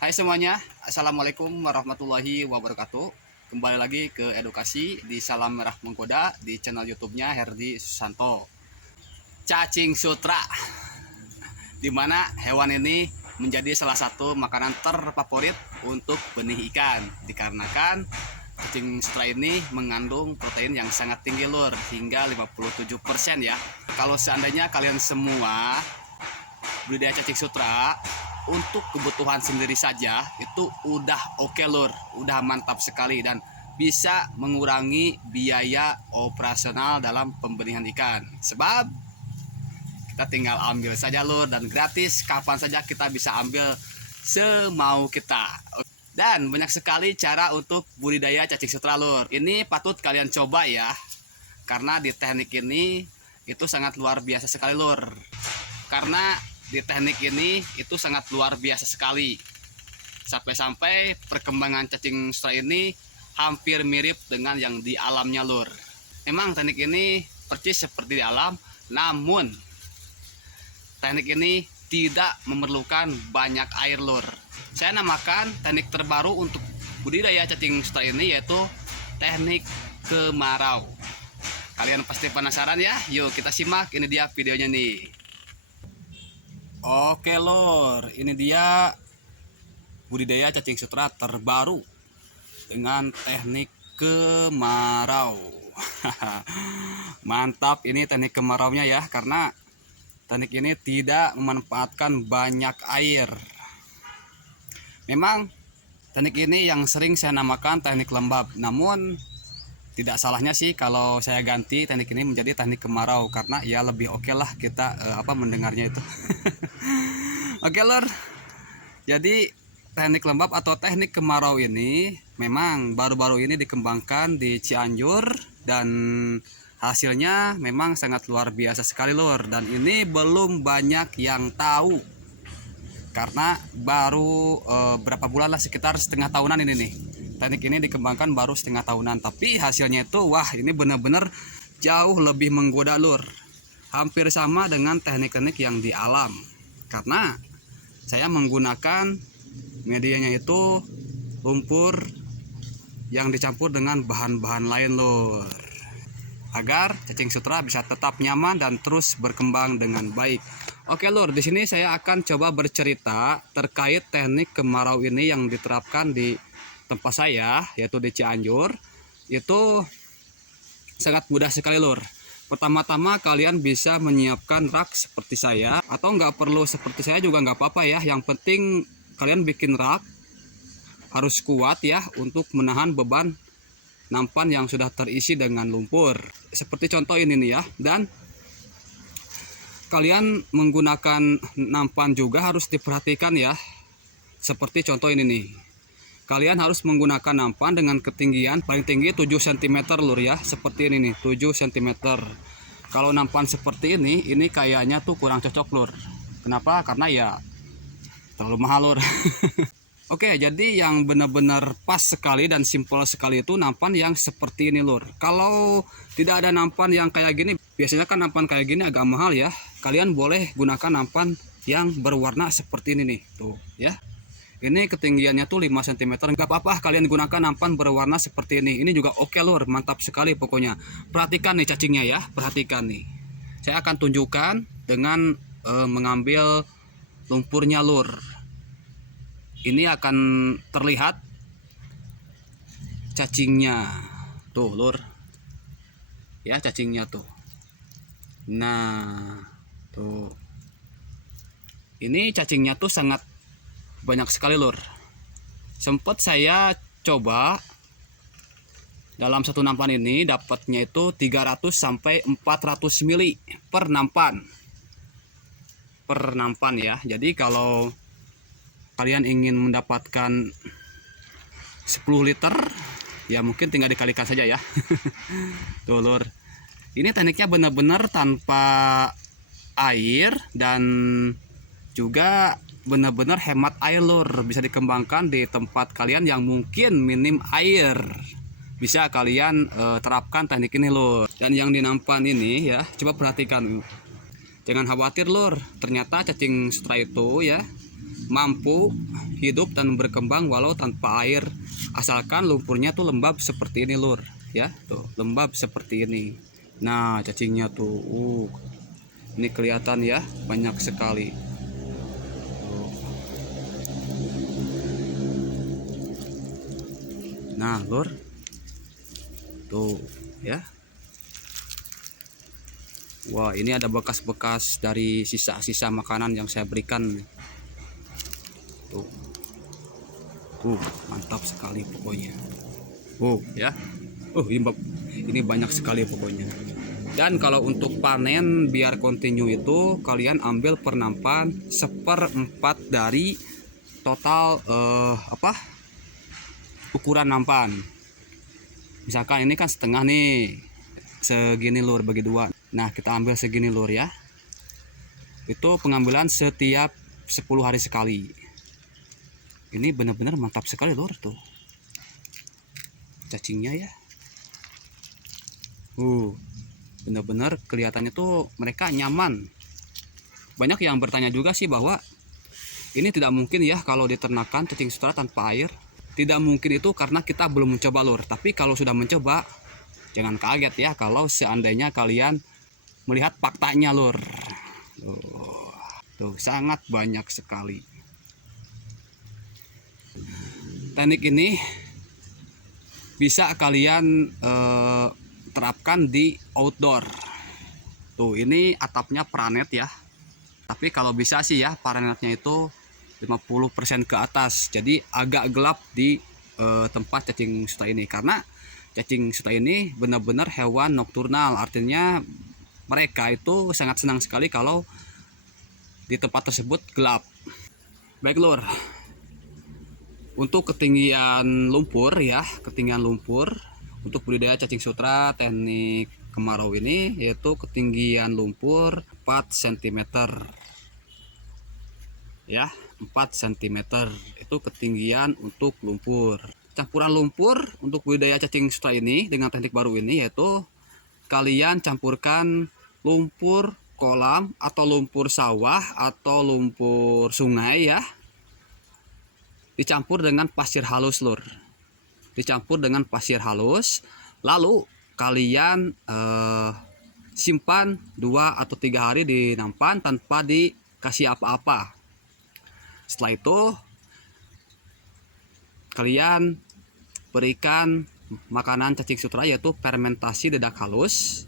Hai semuanya, Assalamualaikum warahmatullahi wabarakatuh. Kembali lagi ke edukasi di Salam Merah Menggoda di channel YouTube-nya Herdi Susanto. Cacing sutra, di mana hewan ini menjadi salah satu makanan terfavorit untuk benih ikan, dikarenakan cacing sutra ini mengandung protein yang sangat tinggi lur, hingga 57% ya. Kalau seandainya kalian semua budidaya cacing sutra untuk kebutuhan sendiri saja itu udah oke lur, udah mantap sekali dan bisa mengurangi biaya operasional dalam pembenihan ikan. Sebab kita tinggal ambil saja lur dan gratis, kapan saja kita bisa ambil semau kita. Dan banyak sekali cara untuk budidaya cacing sutra lur. Ini patut kalian coba ya, karena di teknik ini itu sangat luar biasa sekali lur. Karena di teknik ini itu sangat luar biasa sekali. Sampai-sampai perkembangan cacing sutra ini hampir mirip dengan yang di alamnya lur. Memang teknik ini persis seperti di alam, namun teknik ini tidak memerlukan banyak air lur. Saya namakan teknik terbaru untuk budidaya cacing sutra ini yaitu teknik kemarau. Kalian pasti penasaran ya? Yuk kita simak, ini dia videonya nih. Oke lor, ini dia budidaya cacing sutra terbaru dengan teknik kemarau. Mantap ini teknik kemaraunya ya, karena teknik ini tidak memanfaatkan banyak air. Memang teknik ini yang sering saya namakan teknik lembab, namun tidak salahnya sih kalau saya ganti teknik ini menjadi teknik kemarau, karena ya lebih oke lah kita mendengarnya itu. Oke lor, jadi teknik lembab atau teknik kemarau ini memang baru-baru ini dikembangkan di Cianjur dan hasilnya memang sangat luar biasa sekali lor, dan ini belum banyak yang tahu karena baru berapa bulan lah, sekitar setengah tahunan ini nih. Teknik ini dikembangkan baru setengah tahunan, tapi hasilnya itu wah, ini benar-benar jauh lebih menggoda lur. Hampir sama dengan teknik-teknik yang di alam, karena saya menggunakan medianya itu lumpur yang dicampur dengan bahan-bahan lain lur, agar cacing sutra bisa tetap nyaman dan terus berkembang dengan baik. Oke lur, di sini saya akan coba bercerita terkait teknik kemarau ini yang diterapkan di tempat saya, yaitu di Cianjur. Itu sangat mudah sekali lur. Pertama-tama kalian bisa menyiapkan rak seperti saya, atau nggak perlu seperti saya juga nggak apa-apa ya. Yang penting kalian bikin rak harus kuat ya, untuk menahan beban nampan yang sudah terisi dengan lumpur. Seperti contoh ini nih ya. Dan kalian menggunakan nampan juga harus diperhatikan ya. Seperti contoh ini nih. Kalian harus menggunakan nampan dengan ketinggian paling tinggi 7 cm lur ya. Seperti ini nih, 7 cm. Kalau nampan seperti ini kayaknya tuh kurang cocok lur. Kenapa? Karena ya terlalu mahal lur. Oke, jadi yang benar-benar pas sekali dan simpel sekali itu nampan yang seperti ini lur. Kalau tidak ada nampan yang kayak gini, biasanya kan nampan kayak gini agak mahal ya. Kalian boleh gunakan nampan yang berwarna seperti ini nih, tuh ya. Ini ketinggiannya tuh 5 cm. Nggak apa-apa kalian gunakan nampan berwarna seperti ini. Ini juga oke lur, mantap sekali pokoknya. Perhatikan nih cacingnya ya, perhatikan nih. Saya akan tunjukkan dengan mengambil lumpurnya lur. Ini akan terlihat cacingnya. Tuh lur. Ya cacingnya tuh. Nah, tuh. Ini cacingnya tuh sangat banyak sekali lur. Sempat saya coba dalam satu nampan ini dapatnya itu 300 sampai 400 mili per nampan. Per nampan ya. Jadi kalau kalian ingin mendapatkan 10 liter ya mungkin tinggal dikalikan saja ya. Tuh lur. Ini tekniknya benar-benar tanpa air dan juga benar-benar hemat air lur. Bisa dikembangkan di tempat kalian yang mungkin minim air. Bisa kalian terapkan teknik ini lur. Dan yang di nampan ini ya, coba perhatikan. Jangan khawatir lur, ternyata cacing sutra itu ya mampu hidup dan berkembang walau tanpa air, asalkan lumpurnya tuh lembab seperti ini lur ya, tuh lembab seperti ini. Nah cacingnya tuh ini kelihatan ya, banyak sekali. Nah lur, tuh ya. Wah, ini ada bekas-bekas dari sisa-sisa makanan yang saya berikan. Tuh. Mantap sekali pokoknya. Ya. Ini banyak sekali pokoknya. Dan kalau untuk panen biar kontinu itu kalian ambil per nampan 1/4 dari total ukuran nampan. Misalkan ini kan setengah nih. Segini lur bagi 2. Nah kita ambil segini lur ya. Itu pengambilan setiap 10 hari sekali. Ini benar-benar mantap sekali lur tuh cacingnya ya. Benar-benar kelihatannya tuh mereka nyaman. Banyak yang bertanya juga sih bahwa ini tidak mungkin ya kalau diternakan cacing sutra tanpa air. Tidak mungkin itu karena kita belum mencoba lur. Tapi kalau sudah mencoba, jangan kaget ya kalau seandainya kalian melihat faktanya lur. Tuh sangat banyak sekali. Teknik ini bisa kalian terapkan di outdoor. Tuh ini atapnya pranet ya. Tapi kalau bisa sih ya paranetnya itu 50% ke atas. Jadi agak gelap di tempat cacing sutra ini, karena cacing sutra ini benar-benar hewan nokturnal. Artinya mereka itu sangat senang sekali kalau di tempat tersebut gelap. Baik lur, untuk ketinggian lumpur ya, untuk budidaya cacing sutra teknik kemarau ini yaitu ketinggian lumpur 4 cm ya, 4 cm itu ketinggian untuk lumpur. Campuran lumpur untuk budidaya cacing sutra ini dengan teknik baru ini yaitu kalian campurkan lumpur kolam atau lumpur sawah atau lumpur sungai ya, dicampur dengan pasir halus lur. Dicampur dengan pasir halus, lalu kalian simpan 2 atau 3 hari di nampan tanpa dikasih apa-apa. Setelah itu kalian berikan makanan cacing sutra yaitu fermentasi dedak halus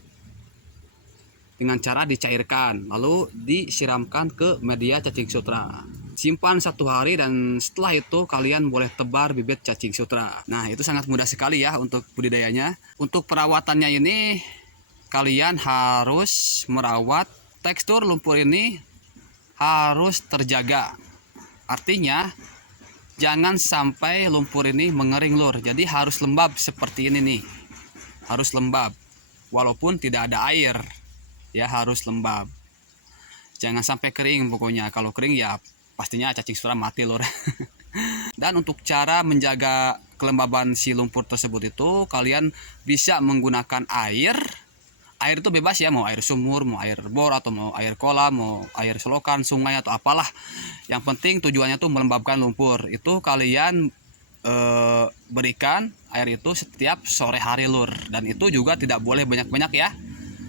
dengan cara dicairkan lalu disiramkan ke media cacing sutra. Simpan 1 hari dan setelah itu kalian boleh tebar bibit cacing sutra. Nah itu sangat mudah sekali ya untuk budidayanya. Untuk perawatannya ini kalian harus merawat tekstur lumpur ini harus terjaga. Artinya jangan sampai lumpur ini mengering lur. Jadi harus lembab seperti ini nih. Harus lembab walaupun tidak ada air. Ya harus lembab. Jangan sampai kering pokoknya. Kalau kering ya pastinya cacing sutra mati lur. Dan untuk cara menjaga kelembaban si lumpur tersebut itu kalian bisa menggunakan air. Air itu bebas ya, mau air sumur, mau air bor, atau mau air kolam, mau air selokan, sungai atau apalah. Yang penting tujuannya tuh melembabkan lumpur. Itu kalian berikan air itu setiap sore hari lur. Dan itu juga tidak boleh banyak-banyak ya.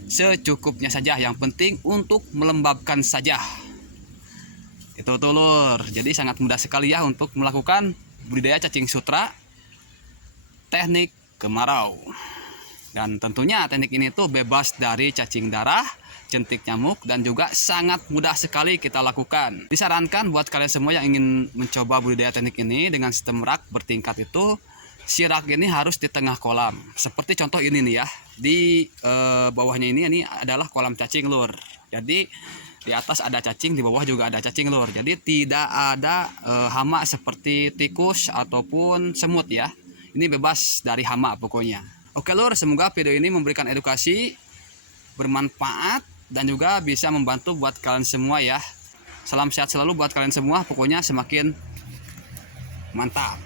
Secukupnya saja, yang penting untuk melembabkan saja. Itu tuh lur. Jadi sangat mudah sekali ya untuk melakukan budidaya cacing sutra teknik kemarau. Dan tentunya teknik ini tuh bebas dari cacing darah, jentik nyamuk, dan juga sangat mudah sekali kita lakukan. Disarankan buat kalian semua yang ingin mencoba budidaya teknik ini dengan sistem rak bertingkat itu, si rak ini harus di tengah kolam. Seperti contoh ini nih ya. Di bawahnya ini adalah kolam cacing lur. Jadi di atas ada cacing, di bawah juga ada cacing lur. Jadi tidak ada hama seperti tikus ataupun semut ya. Ini bebas dari hama pokoknya. Oke lur, semoga video ini memberikan edukasi, bermanfaat, dan juga bisa membantu buat kalian semua ya. Salam sehat selalu buat kalian semua, pokoknya semakin mantap.